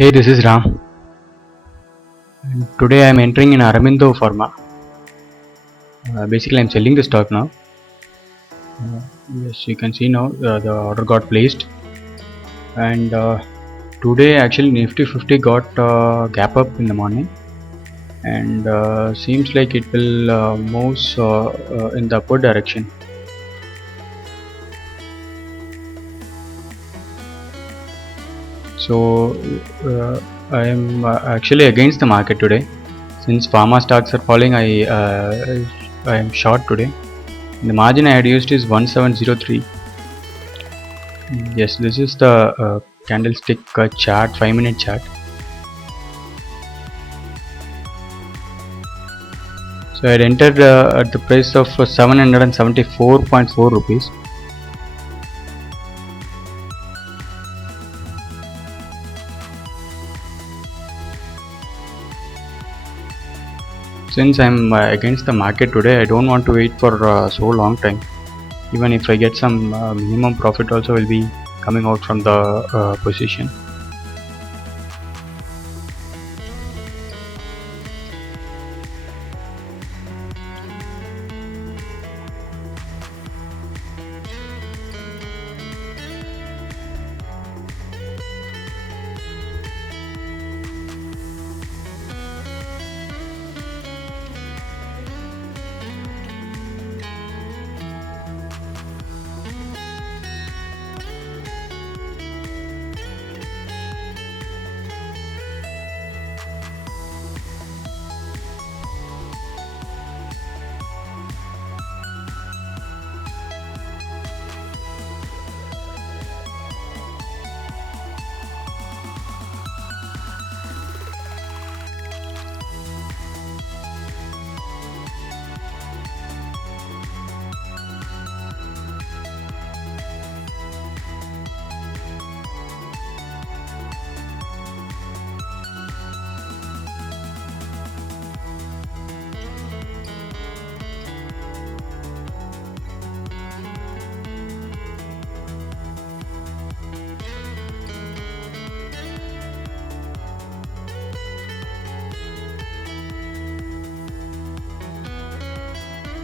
Hey, this is Ram. And today I am entering in Arabindo Pharma. Basically, I am selling the stock now. Yes, you can see now the order got placed. And today, actually, Nifty 50 got gap up in the morning, and seems like it will move in the upward direction. So I am actually against the market today. Since pharma stocks are falling, I am short today. The margin I had used is 1703. Yes, this is the candlestick chart, 5-minute chart. So I had entered at the price of 774.4 rupees. Since I'm against the market today, I don't want to wait for so long time. Even if I get some minimum profit, also will be coming out from the position.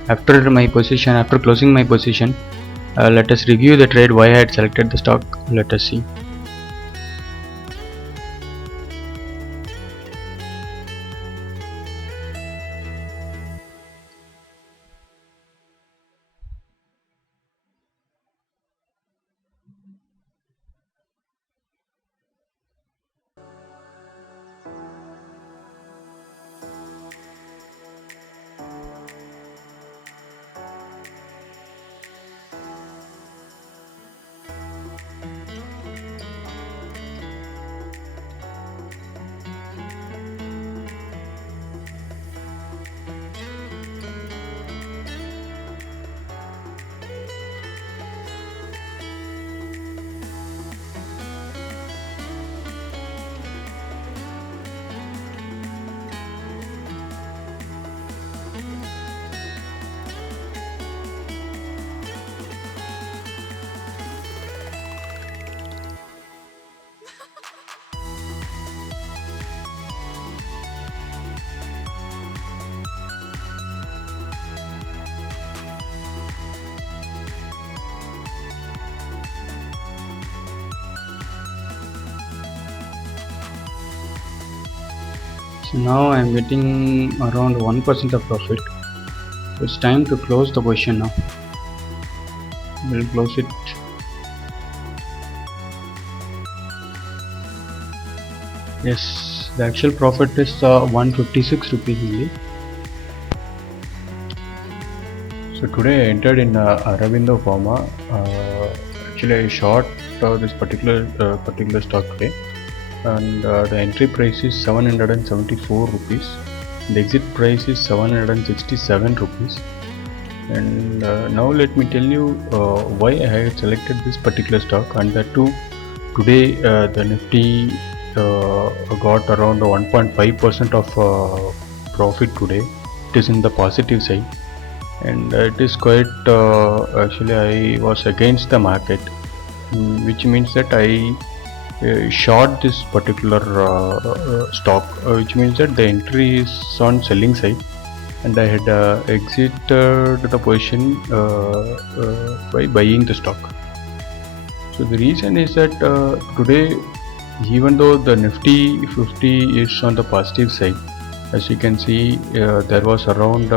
After closing my position, let us review the trade. Why I had selected the stock. Let us see. So now I am getting around 1% of profit. So it's time to close the position now. We'll close it. Yes, the actual profit is 156 rupees only. So today I entered in Arabindo Pharma. Actually, I short this particular stock today, and the entry price is 774 rupees. The exit price is 767 rupees. And now let me tell you why I had selected this particular stock, and that too today the Nifty got around 1.5% of profit today. It is in the positive side, and it is quite actually I was against the market, which means that I short this particular stock, which means that the entry is on selling side, and I had exited the position by buying the stock. So the reason is that today, even though the Nifty 50 is on the positive side, as you can see, there was around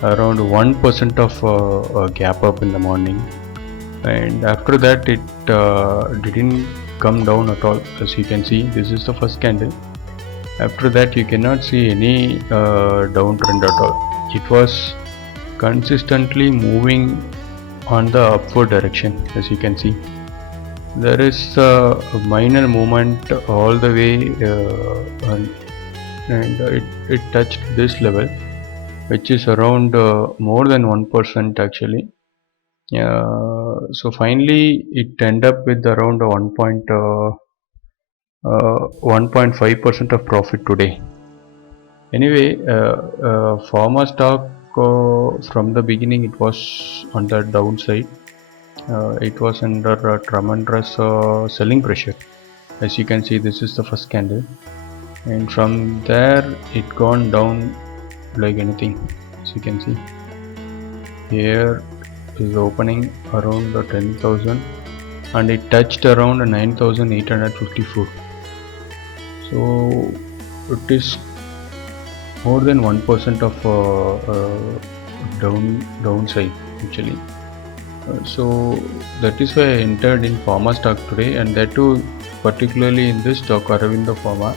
1% of gap up in the morning, and after that it didn't come down at all. As you can see, this is the first candle. After that, you cannot see any downtrend at all. It was consistently moving on the upward direction. As you can see, there is a minor movement all the way, and it touched this level, which is around more than 1% actually. So finally it ended up with around 1.5% of profit today. Anyway, pharma stock, from the beginning it was on the downside. It was under tremendous selling pressure. As you can see, this is the first candle, and from there it gone down like anything. As you can see, here is opening around 10,000, and it touched around 9,854. So it is more than 1% of downside actually. So that is why I entered in pharma stock today, and that too particularly in this stock, Aurobindo Pharma,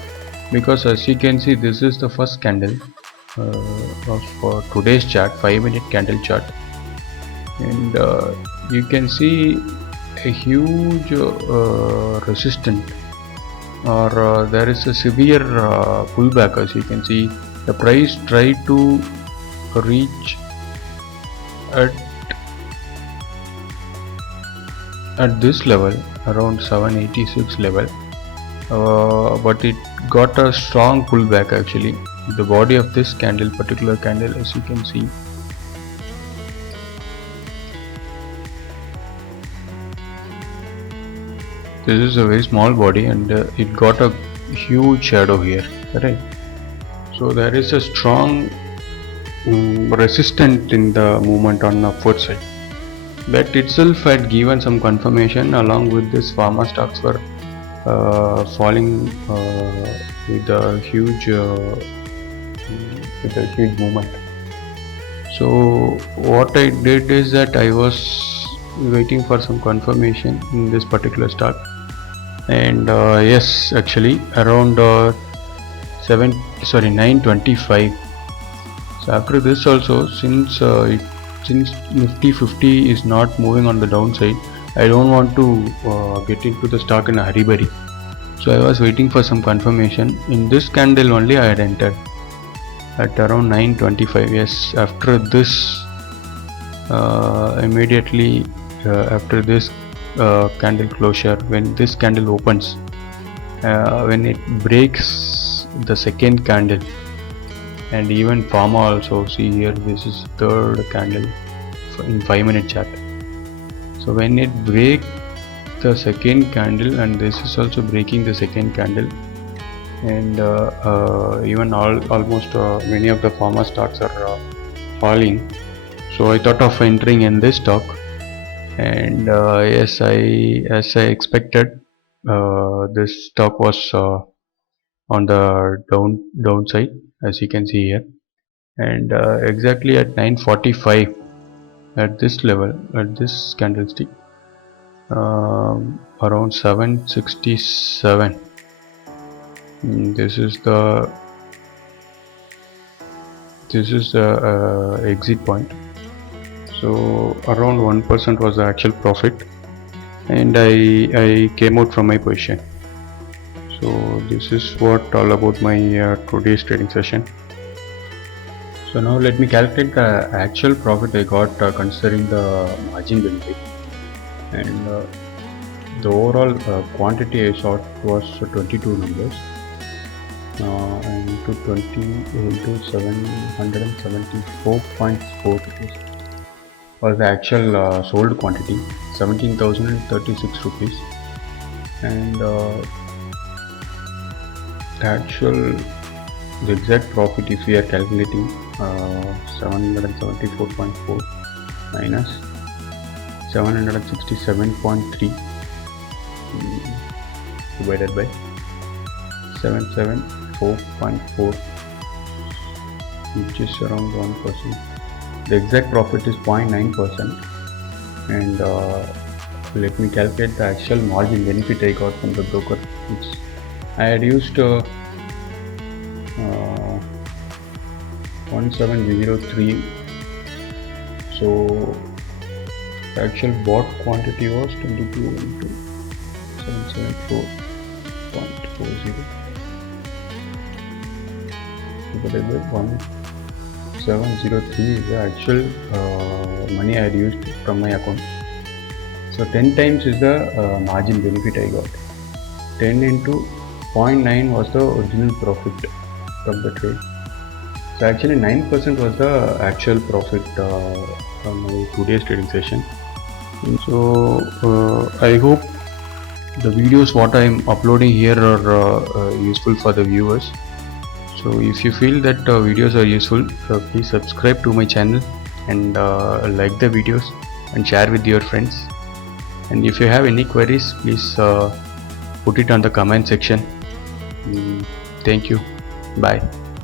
because as you can see, this is the first candle of today's chart, 5-minute candle chart, and you can see a huge resistance, or there is a severe pullback. As you can see, the price tried to reach at this level, around 786 level, but it got a strong pullback actually. The body of this candle, particular candle, as you can see, this is a very small body, and it got a huge shadow here, right? So there is a strong resistance in the movement on upward side. That itself had given some confirmation. Along with this, pharma stocks were falling with a huge movement. So what I did is that I was waiting for some confirmation in this particular stock, and yes, actually around 925. So after this also, since Nifty 50 is not moving on the downside, I don't want to get into the stock in a hurry. So I was waiting for some confirmation. In this candle only I had entered at around 925. Yes, after this, immediately after this candle closure, when this candle opens, when it breaks the second candle, and even pharma also, see here, this is third candle in 5-minute chart. So when it breaks the second candle, and this is also breaking the second candle, and even almost many of the pharma stocks are falling. So I thought of entering in this stock, and yes, as I expected, this stock was on the downside, as you can see here, and exactly at 9:45 at this level, at this candlestick, around 767. This is the exit point. So around 1% was the actual profit, and I came out from my position. So this is what all about my today's trading session. So now let me calculate the actual profit I got considering the margin benefit, and the overall quantity I short was 22 numbers, and to 20 into 774.4 rupees was the actual sold quantity, 17,036 rupees. and the exact profit, if we are calculating 774.4 minus 767.3 divided by 774.4, which is around 1%. The exact profit is 0.9%, and let me calculate the actual margin benefit I got from the broker. I had used 1703, so the actual bought quantity was 22 into 774.40 divided by 1703 is the actual money I had used from my account. So 10 times is the margin benefit I got. 10 into 0.9 was the original profit from the trade. So actually 9% was the actual profit from my today's trading session. And so I hope the videos what I am uploading here are useful for the viewers. So if you feel that videos are useful, please subscribe to my channel and like the videos and share with your friends. And if you have any queries, please put it on the comment section. Thank you. Bye.